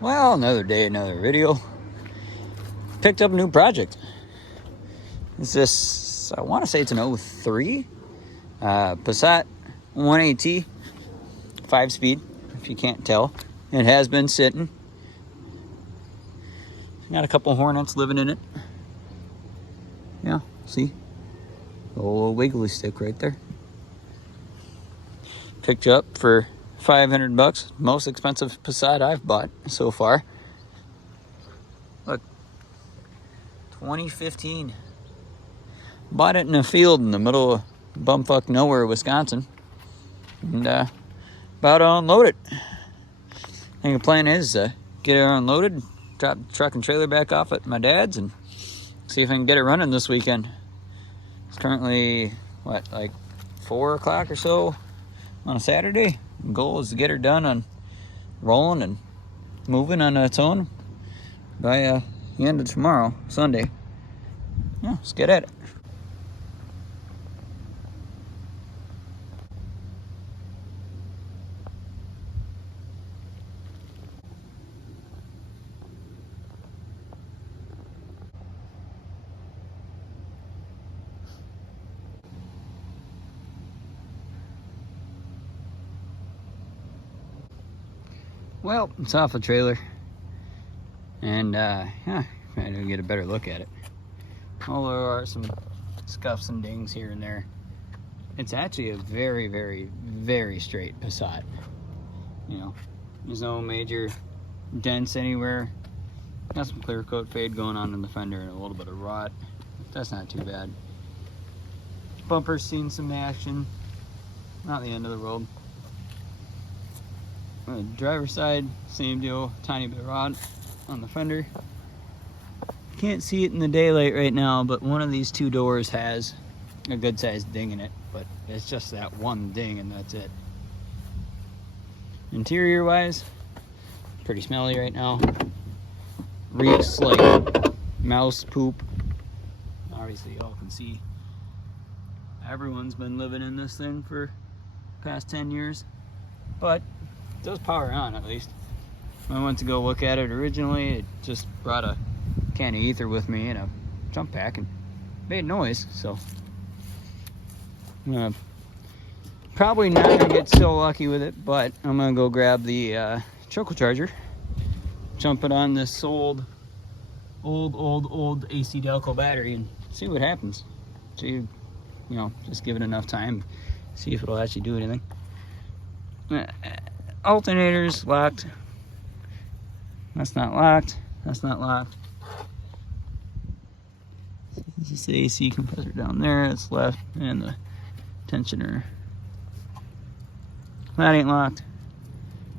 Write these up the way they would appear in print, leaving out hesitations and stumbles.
Well, another day, another video. Picked up a new project. It's this, I want to say it's an 03 Passat 180 5-speed, if you can't tell. It has been sitting. Got a couple hornets living in it. Yeah, see? The old wiggly stick right there. Picked up for $500. Most expensive Passat I've bought so far. Look, 2015. Bought it in a field in the middle of bumfuck nowhere, Wisconsin. And about to unload it. I think the plan is get it unloaded, drop the truck and trailer back off at my dad's, and see if I can get it running this weekend. It's currently, what, like 4 o'clock or so on a Saturday. The goal is to get her done on rolling and moving on its own by the end of tomorrow, Sunday. Yeah, let's get at it. Well, it's off the trailer, and yeah, I need to get a better look at it. Although there are some scuffs and dings here and there. It's actually a very, very, very straight Passat. You know, there's no major dents anywhere. Got some clear coat fade going on in the fender and a little bit of rot. That's not too bad. Bumper's seen some action. Not the end of the world. On the driver's side, same deal, tiny bit of rot on the fender. Can't see it in the daylight right now, but one of these two doors has a good sized ding in it, but it's just that one ding and that's it. Interior wise, pretty smelly right now. Reeks like mouse poop. Obviously y'all can see everyone's been living in this thing for the past 10 years, but it does power on at least. When I went to go look at it originally, it just brought a can of ether with me and a jump pack and made noise, so probably not gonna get so lucky with it, but I'm gonna go grab the choco charger, jump it on this old AC Delco battery and see what happens. See, you know, just give it enough time, see if it'll actually do anything. Alternator's locked. That's not locked. That's not locked. This is the AC compressor down there. It's left, and the tensioner. That ain't locked.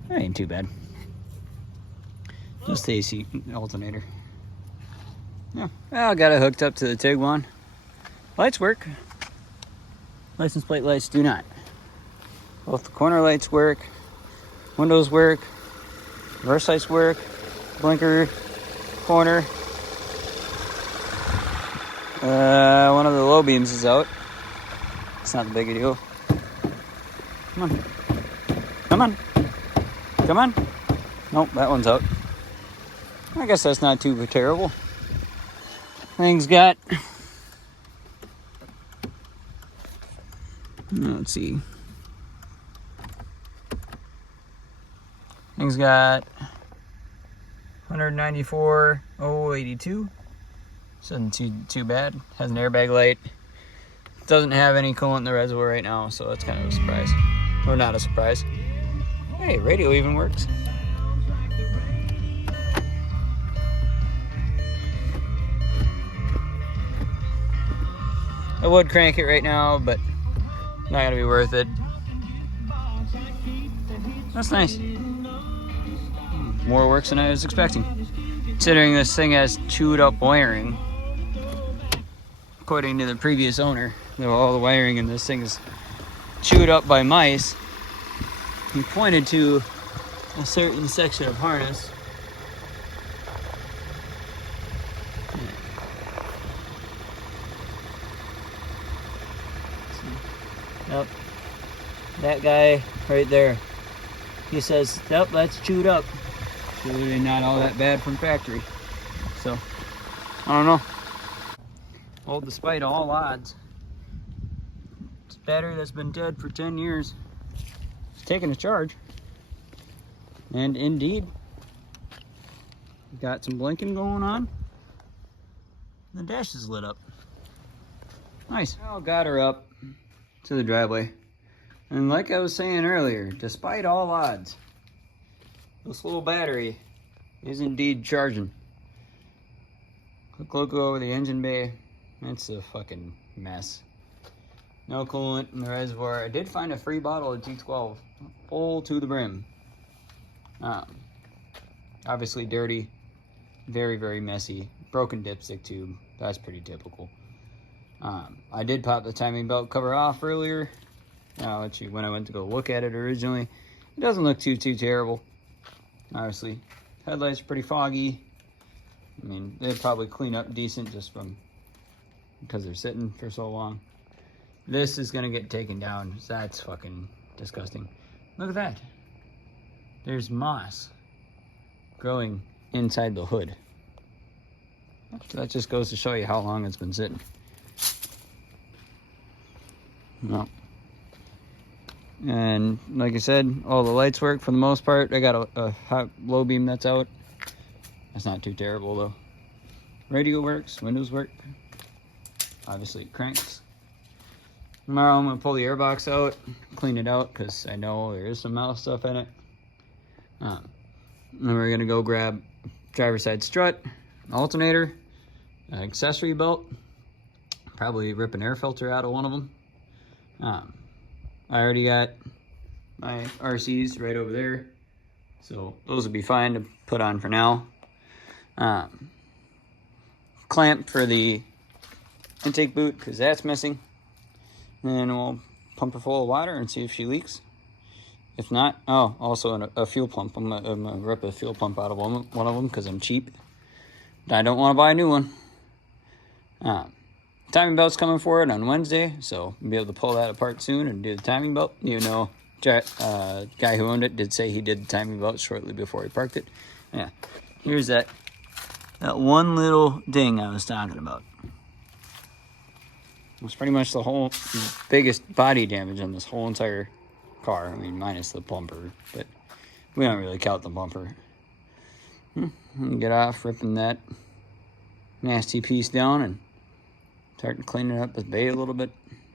That ain't too bad. Just the AC alternator. Yeah, I got it hooked up to the Tiguan. Lights work. License plate lights do not. Both the corner lights work. Windows work, reverse lights work, blinker, corner. One of the low beams is out. It's not the big a deal. Come on. Come on. Come on. Nope, that one's out. I guess that's not too terrible. Thing's got... Let's see. Thing's got 194,082. Isn't too bad. Has an airbag light. Doesn't have any coolant in the reservoir right now, so that's kind of a surprise. Or not a surprise. Hey, radio even works. I would crank it right now, but not gonna be worth it. That's nice. More works than I was expecting. Considering this thing has chewed up wiring. According to the previous owner, all the wiring in this thing is chewed up by mice. He pointed to a certain section of harness. Yep. That guy right there. He says, yep, that's chewed up. Clearly not all that bad from factory. So, I don't know. Well, despite all odds, this battery that's been dead for 10 years is taking a charge. And indeed, got some blinking going on. The dash is lit up. Nice. Well, got her up to the driveway. And like I was saying earlier, despite all odds, this little battery is indeed charging. Quick look over the engine bay. It's a fucking mess. No coolant in the reservoir. I did find a free bottle of T12, full to the brim. Obviously dirty, very, very messy. Broken dipstick tube. That's pretty typical. I did pop the timing belt cover off earlier. Actually, when I went to go look at it originally, it doesn't look too terrible. Obviously, headlights are pretty foggy. I mean, they'd probably clean up decent just because they're sitting for so long. This is gonna get taken down. That's fucking disgusting. Look at that. There's moss growing inside the hood. So that just goes to show you how long it's been sitting. No. And like I said, all the lights work for the most part. I got a hot low beam that's out. That's not too terrible though. Radio works, windows work. Obviously it cranks. Tomorrow I'm gonna pull the airbox out, clean it out because I know there is some mouse stuff in it. Then we're gonna go grab driver's side strut, alternator, accessory belt, probably rip an air filter out of one of them. I already got my RCs right over there, so those will be fine to put on for now. Clamp for the intake boot because that's missing. And then we'll pump her full of water and see if she leaks. If not, also a fuel pump. I'm gonna rip a fuel pump out of one of them because I'm cheap. I don't want to buy a new one. Timing belt's coming for it on Wednesday, so we'll be able to pull that apart soon and do the timing belt. Even though guy who owned it did say he did the timing belt shortly before he parked it. Yeah, here's that one little ding I was talking about. It's pretty much the biggest body damage on this whole entire car. I mean, minus the bumper, but we don't really count the bumper. Get off ripping that nasty piece down and start cleaning up the bay a little bit.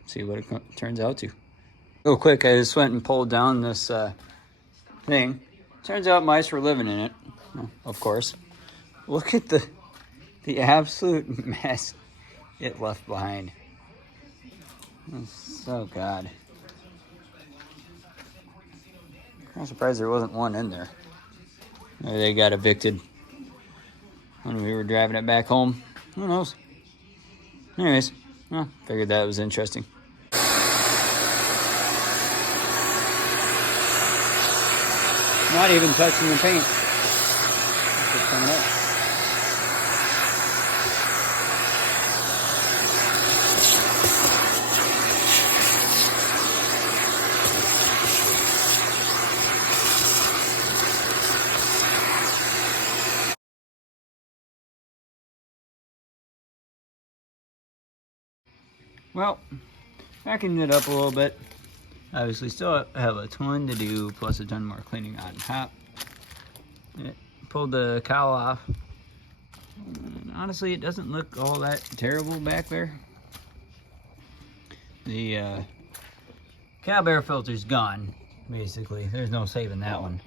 See what it turns out to. Real quick, I just went and pulled down this thing. Turns out mice were living in it, well, of course. Look at the absolute mess it left behind. Oh God. I'm surprised there wasn't one in there. Maybe they got evicted when we were driving it back home. Who knows? Anyways, well, figured that was interesting. Not even touching the paint. It's just coming up. Well, backing it up a little bit. Obviously still have a ton to do, plus a ton more cleaning on top. Pulled the cowl off. And honestly, it doesn't look all that terrible back there. The cab air filter's gone, basically. There's no saving that one.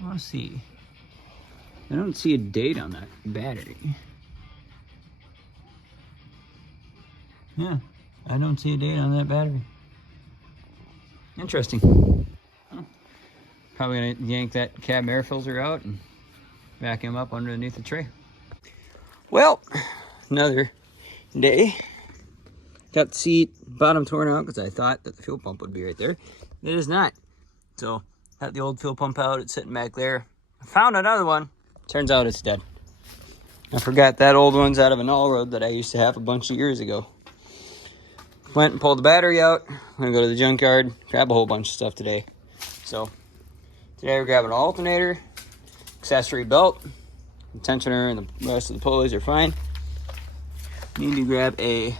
I want to see. I don't see a date on that battery. Yeah, I don't see a date on that battery. Interesting. Huh. Probably gonna yank that cab air filter out and vac him up underneath the tray. Well, another day. Got the seat bottom torn out because I thought that the fuel pump would be right there. It is not. So, got the old fuel pump out. It's sitting back there. I found another one. Turns out it's dead. I forgot that old one's out of an all road that I used to have a bunch of years ago. Went and pulled the battery out. I'm gonna go to the junkyard, grab a whole bunch of stuff today. So, today we're grabbing an alternator, accessory belt. The tensioner and the rest of the pulleys are fine. Need to grab a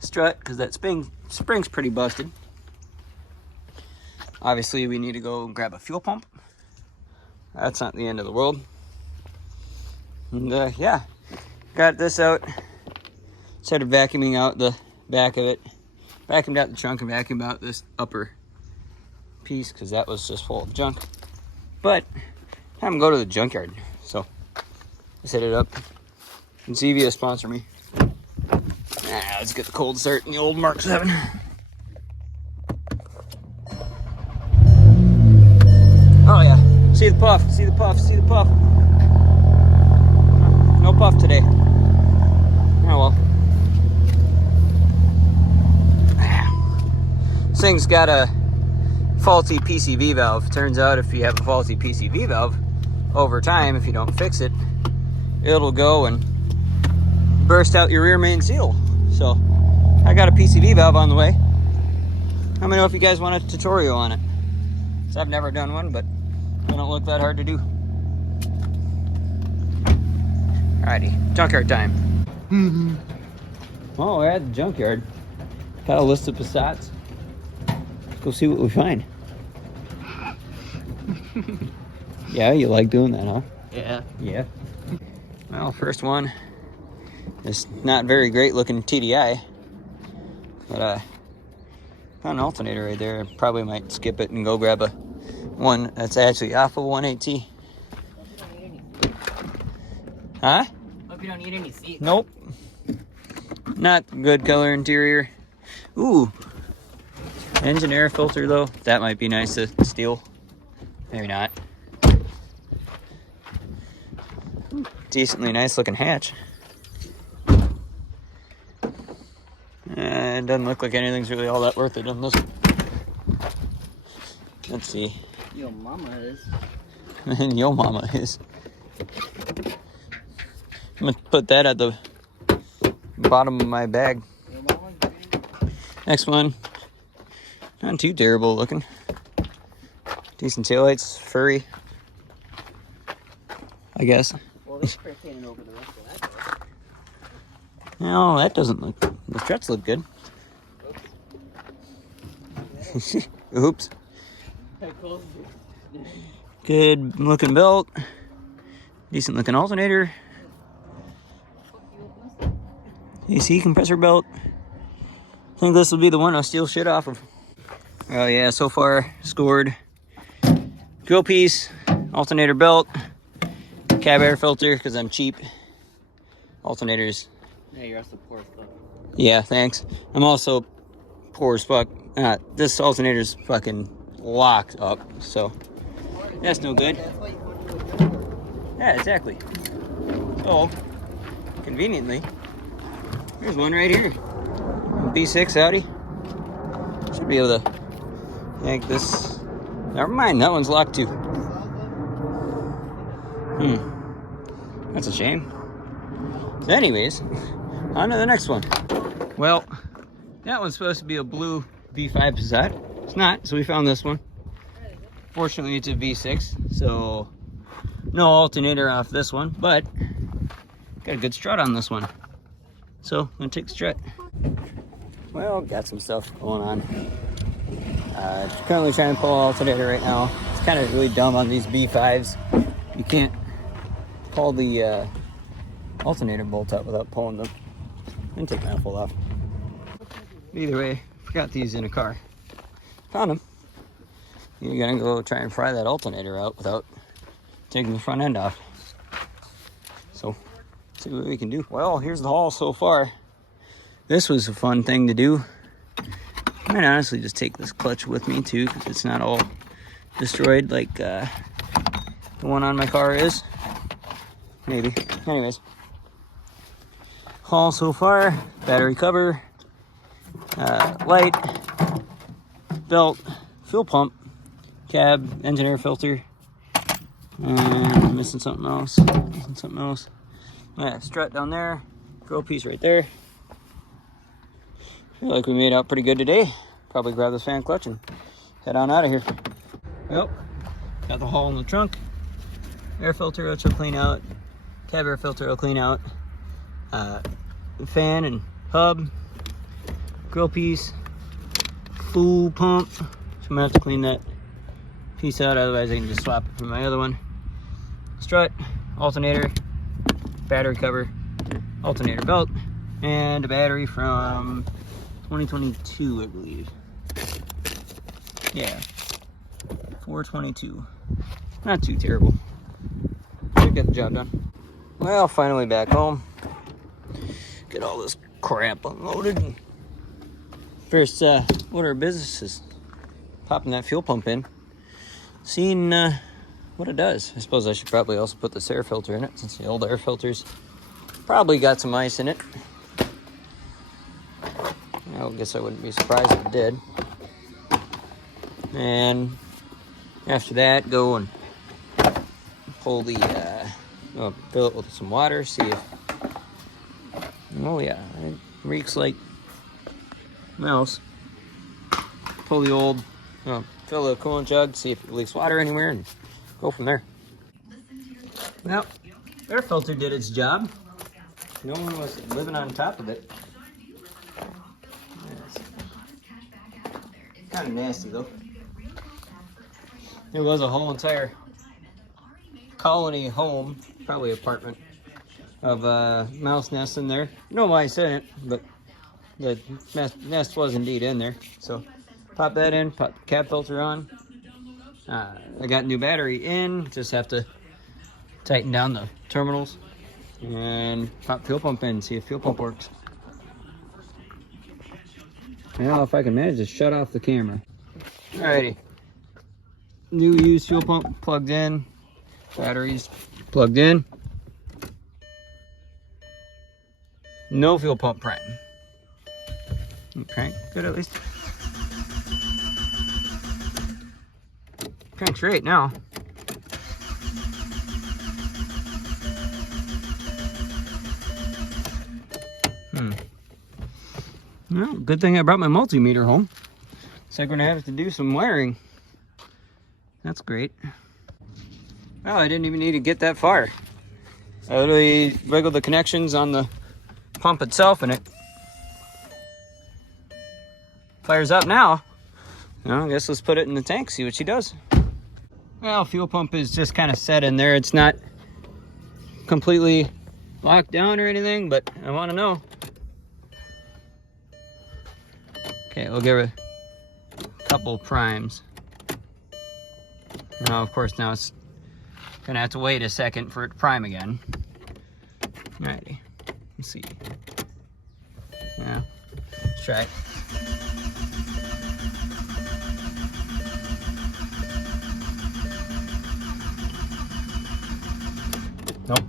strut because that spring's pretty busted. Obviously, we need to go grab a fuel pump. That's not the end of the world. And yeah, got this out. Started vacuuming out the back of it. Vacuumed out the trunk and vacuumed out this upper piece because that was just full of junk. But time to go to the junkyard. So let's hit it up. And Zevia sponsor me. Let's get the cold start in the old Mark 7. Oh yeah. See the puff, see the puff, see the puff. No puff today. Oh well. This thing's got a faulty PCV valve. Turns out if you have a faulty PCV valve, over time, if you don't fix it, it'll go and burst out your rear main seal. So I got a PCV valve on the way. Let me know if you guys want a tutorial on it. So I've never done one, but they don't look that hard to do. Alrighty, junkyard time. Oh, we're at the junkyard. Got a list of Passats. Let's go see what we find. Yeah, you like doing that, huh? Yeah. Yeah. Well, first one is not very great looking TDI. But found an alternator right there. Probably might skip it and go grab a one that's actually off of 180. Huh? Hope you don't need any seats. Nope. Not good color interior. Ooh. Engine air filter though. That might be nice to steal. Maybe not. Decently nice looking hatch. It doesn't look like anything's really all that worth it on this one. Let's see. Yo mama is. And yo mama is. I'm gonna put that at the bottom of my bag. Next one. Not too terrible looking. Decent taillights, furry. I guess. Well, this painted over the rest of that. No, that doesn't look. The struts look good. Oops. Good looking belt. Decent looking alternator. AC compressor belt. I think this will be the one I'll steal shit off of. Oh yeah, so far scored. Drill piece, alternator belt, cab air filter because I'm cheap. Alternators. Yeah, you're also poor as fuck. Yeah, thanks. I'm also poor as fuck. This alternator's fucking locked up, so that's no good. Yeah, exactly. So, conveniently, there's one right here. B6 Audi. Should be able to yank this. Never mind, that one's locked too. That's a shame. So anyways, on to the next one. Well, that one's supposed to be a blue B5 Passat. It's not, so we found this one. Fortunately, it's a V6, so no alternator off this one, but got a good strut on this one. So, I'm gonna take the strut. Well, got some stuff going on. Currently trying to pull an alternator right now. It's kind of really dumb on these B5s. You can't pull the alternator bolt out without pulling them. And take manifold off. Either way, forgot these in a car. Found them. You're gonna go try and pry that alternator out without taking the front end off. So, let's see what we can do. Well, here's the haul so far. This was a fun thing to do. I might honestly just take this clutch with me too, because it's not all destroyed like the one on my car is. Maybe. Anyways. Haul so far. Battery cover. Light. Belt. Fuel pump. Cab. Engine air filter. And missing something else. Yeah, strut down there. Grill piece right there. Feel like we made out pretty good today. Probably grab this fan clutch and head on out of here. Well, got the haul in the trunk. air filter, which will clean out. Cab air filter will clean out. Fan and hub, grill piece, fuel pump. So I'm gonna have to clean that piece out, otherwise I can just swap it for my other one. Strut, alternator, battery cover, alternator belt, and a battery from 2022, I believe. Yeah, 422. Not too terrible. Should get the job done. Well, finally back home. Get all this crap unloaded. First order of business is popping that fuel pump in, seeing what it does. I suppose I should probably also put this air filter in it, since the old air filter's probably got some ice in it. I guess I wouldn't be surprised if it did. And after that, go and pull the, fill it with some water, see if, oh yeah, it reeks like mouse. Pull the old, fill the coolant jug, see if it leaks water anywhere, and go from there. Well, air filter did its job. No one was living on top of it. Kind of nasty though. There was a whole entire colony home, probably apartment, of mouse nests in there. No mice in it, but the nest was indeed in there. So pop that in, pop the cab filter on. I got new battery in, just have to tighten down the terminals and pop fuel pump in, see if fuel pump works. Now if I can manage to shut off the camera. Alrighty. New used fuel pump plugged in. Batteries plugged in. No fuel pump prime. Okay, good at least. Cranks right now. Well, good thing I brought my multimeter home. So I'm gonna have to do some wiring. That's great. Oh, I didn't even need to get that far. I literally wiggled the connections on the pump itself and it fires up now. Well, I guess let's put it in the tank, see what she does. Well, fuel pump is just kind of set in there. It's not completely locked down or anything, but I want to know. Okay, we'll give it a couple primes. Now, of course, now it's gonna have to wait a second for it to prime again. Alrighty, let's see. Yeah, let's try it. Nope.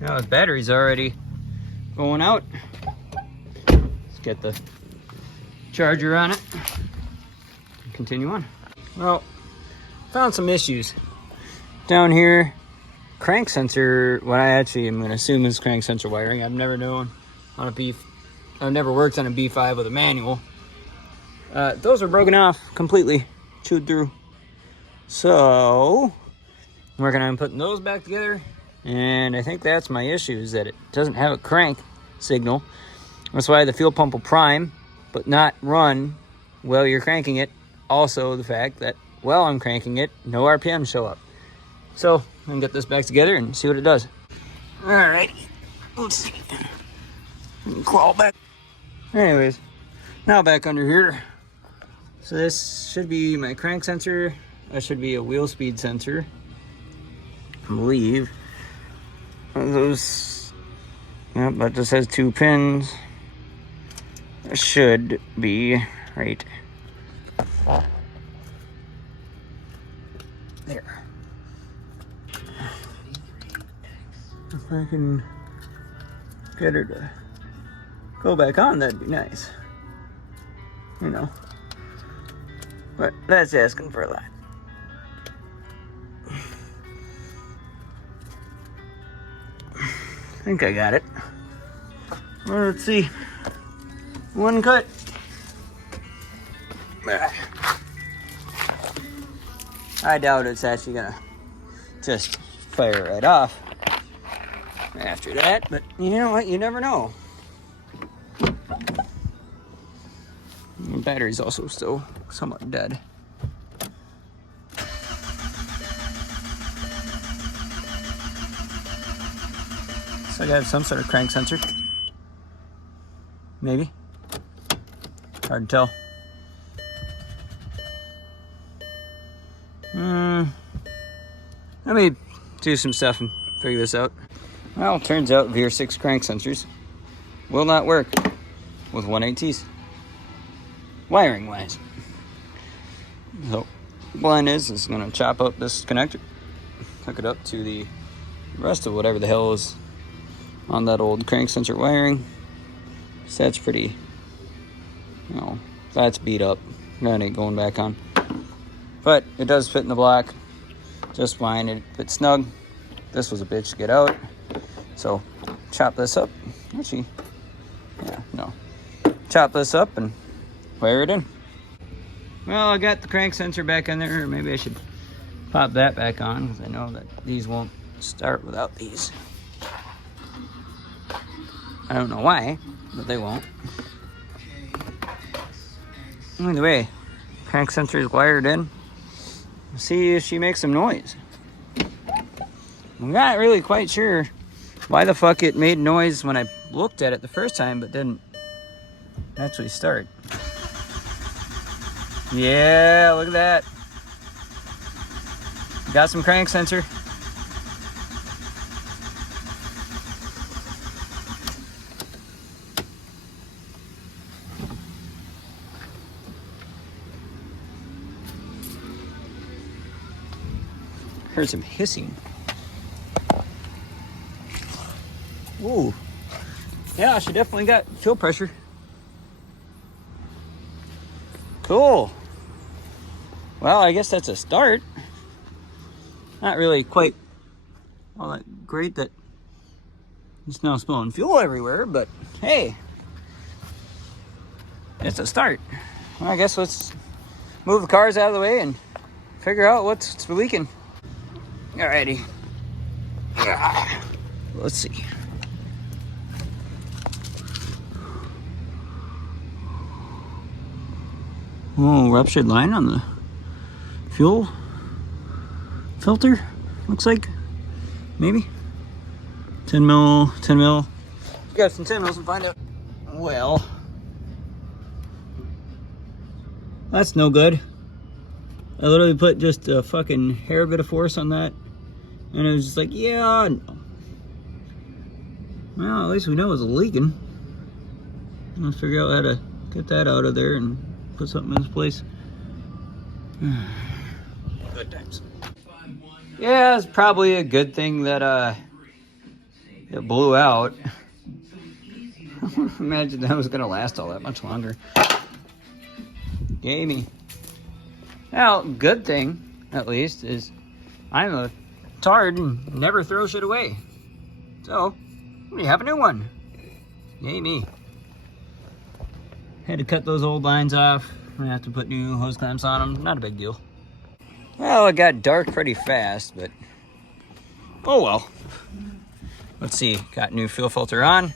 Now the battery's already going out. Let's get the charger on it and continue on. Well, found some issues down here. Crank sensor, what I actually am going to assume is crank sensor wiring. I've never known on a I've never worked on a B5 with a manual. Those are broken off completely, chewed through. So I'm working on putting those back together. And I think that's my issue, is that it doesn't have a crank signal. That's why the fuel pump will prime, but not run while you're cranking it. Also the fact that while I'm cranking it, no RPMs show up. So I can get this back together and see what it does. All right, let's see. Crawl back. Anyways, now back under here. So this should be my crank sensor. That should be a wheel speed sensor, I believe. Those, yep, that just has 2 pins. It should be right there. If I can get her to go back on, that'd be nice. You know, but that's asking for a lot. I think I got it. Well, let's see. One cut. I doubt it's actually gonna just fire right off after that, but you know what? You never know. The battery's also still somewhat dead. So I got some sort of crank sensor. Maybe. Hard to tell. Let me do some stuff and figure this out. Well, turns out VR6 crank sensors will not work with 180s. Wiring wise. So, plan is going to chop up this connector, hook it up to the rest of whatever the hell is on that old crank sensor wiring. So that's pretty, you know, that's beat up. That ain't going back on. But it does fit in the block just fine. It fits snug. This was a bitch to get out. So chop this up. Actually, yeah, no. Chop this up and wire it in. Well, I got the crank sensor back in there. Maybe I should pop that back on because I know that these won't start without these. I don't know why, but they won't. Either way, crank sensor is wired in. See if she makes some noise. I'm not really quite sure why the fuck it made noise when I looked at it the first time, but didn't actually start. Yeah, look at that. Got some crank sensor. Heard some hissing. Ooh. Yeah, she definitely got fuel pressure. Cool. Well, I guess that's a start. Not really quite all that great that it's now spilling fuel everywhere, but hey, it's a start. Well, I guess let's move the cars out of the way and figure out what's leaking. Alrighty. Let's see. Oh, ruptured line on the fuel filter. Looks like maybe 10 mil. Got some 10 mils and find out. Well, that's no good. I literally put just a fucking hair bit of force on that, and it was just like, yeah, no. Well, at least we know it's leaking. Let's figure out how to get that out of there and put something in its place. Good times. Yeah, it's probably a good thing that it blew out. Imagine that was gonna last all that much longer. Gamey. Well, good thing, at least, is I'm a tard and never throw shit away. So, we have a new one. Yay me. Had to cut those old lines off. I'm gonna have to put new hose clamps on them. Not a big deal. Well, it got dark pretty fast, but oh well. Let's see. Got new fuel filter on.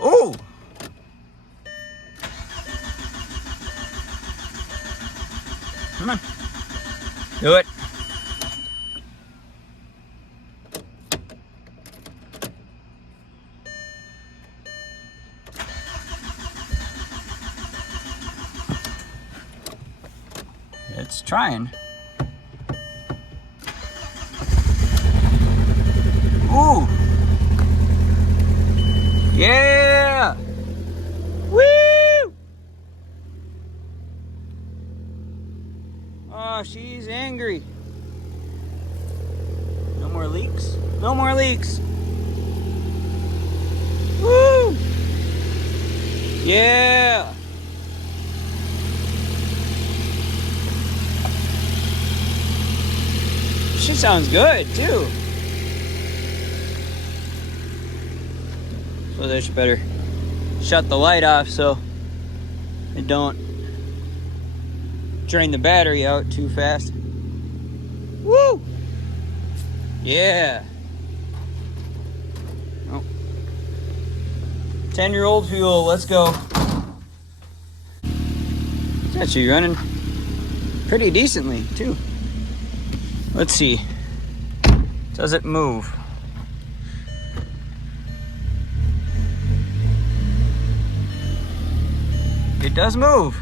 Oh! Come on. Do it. It's trying. Ooh. Yeah. Woo. Oh, she's angry. No more leaks. No more leaks. Woo. Yeah. She sounds good too. So they should better shut the light off so it don't drain the battery out too fast. Woo! Yeah. Oh. 10-year-old fuel, let's go. It's actually running pretty decently too. Let's see. Does it move? It does move.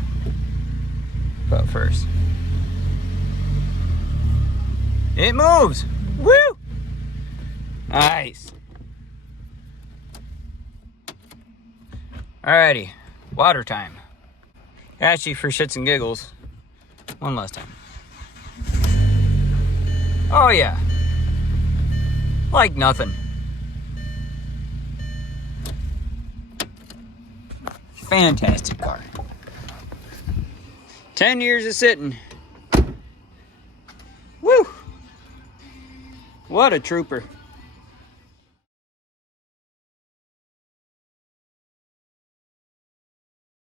But first. It moves! Woo! Nice. Alrighty, water time. Actually, for shits and giggles, one last time. Oh yeah. Like nothing. Fantastic car. 10 years of sitting. Woo! What a trooper.